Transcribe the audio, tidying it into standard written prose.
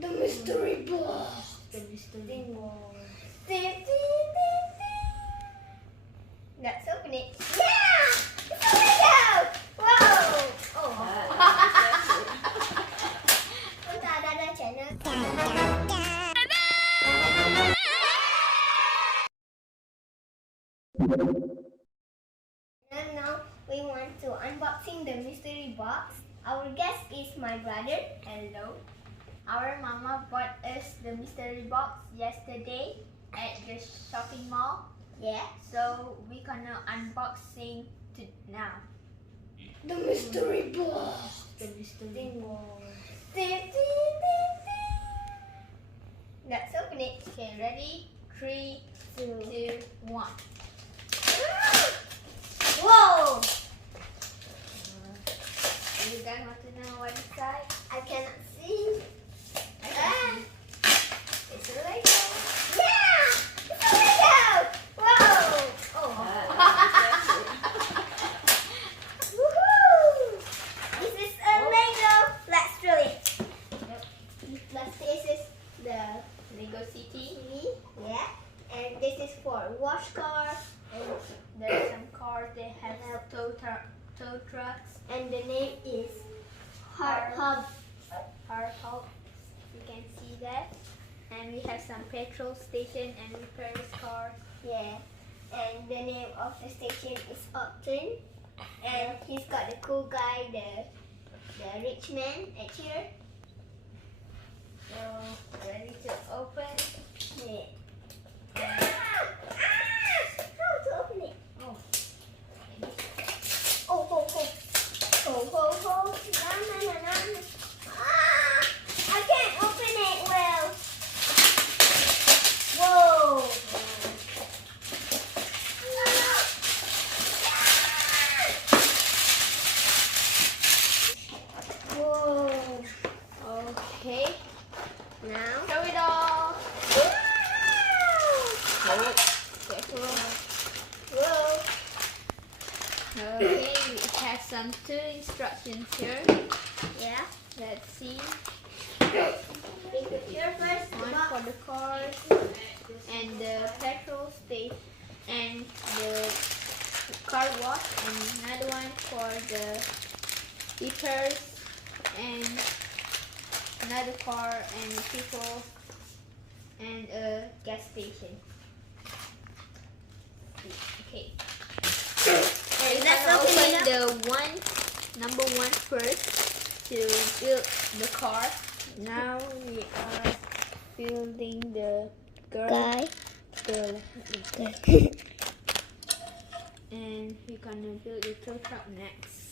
The mystery box. The mystery box. Ding, ding, ding, ding. Let's open it. Yeah! It's a Lego! Whoa! Oh. Chúng ta đã đến channel. And now we want to unboxing the mystery box. Our guest is my brother. Hello. Our mama bought us the mystery box yesterday at the shopping mall. Yeah. So we gonna unboxing to now. The mystery box. The mystery box. Ding, ding, ding, ding. Let's open it. Okay, ready? 3, 2, 1. Whoa! You guys want to know what inside? I cannot see. I Ah. can see. It's a Lego. Yeah! It's a Lego! Whoa! Oh. Woohoo! This is a Lego. Let's drill it. Yep. This is the Lego City. TV. Yeah. And this is for wash car. And there's some cars that have tow trucks. And the name is Heart Hub. Our help. You can see that. And we have some petrol station and repairs cars. Yeah. And the name of the station is Upton. And he's got the cool guy, the rich man at here. So ready to open. Yeah. How to open it? Oh, Oh, ho, ho. Ho, ho, ho. Na, na, na, na, na. Ah! I can't open it well. Whoa. Whoa. okay. Now. Show it all. Wow. Careful. Whoa. Okay, it has some 2 instructions here. Yeah. Let's see. Take the picture first. One for the cars and the petrol station and the car wash, and another one for the repairs and another car and people and a gas station. Okay. We're Let's gonna open open it up. the number one first to build the car. Now we are building the girl, and we're gonna build the tow truck next.